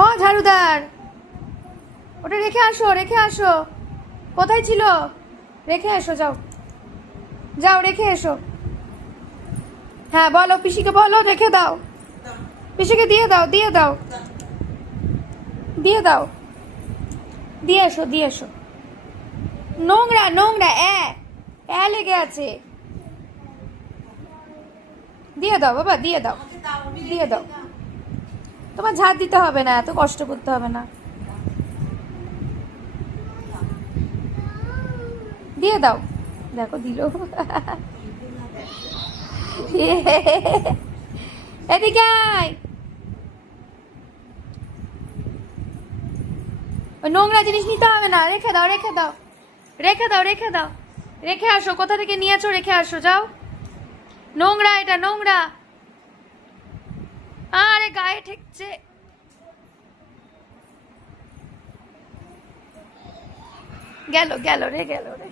ও ঝাড়ুদার, ওটা রেখে আসো, রেখে আসো। কোথায় ছিল? রেখে এসো, যাও যাও, রেখে এসো। হ্যাঁ বলো, পিসিকে বলো রেখে দাও। পিসিকে দিয়ে দাও, দিয়ে দাও, দিয়ে দাও, দিয়ে এসো, দিয়ে এসো। নোংরা নোংরা, লেগে আছে। দিয়ে দাও বাবা, দিয়ে দাও, দিয়ে দাও। তোমার ঝাড় দিতে হবে না, এত কষ্ট করতে হবে না। দিয়ে দাও। দেখো দিল। এদিকে আয়। ওই নোংরা জিনিস নিতে হবে না, রেখে দাও, রেখে দাও, রেখে দাও, রেখে দাও। রেখে আসো, কোথা থেকে নিয়েছো রেখে আসো, যাও। নোংরা, এটা নোংরা। আরে গায়ে ঠেকছে। গেল গেল রে, গেল রে।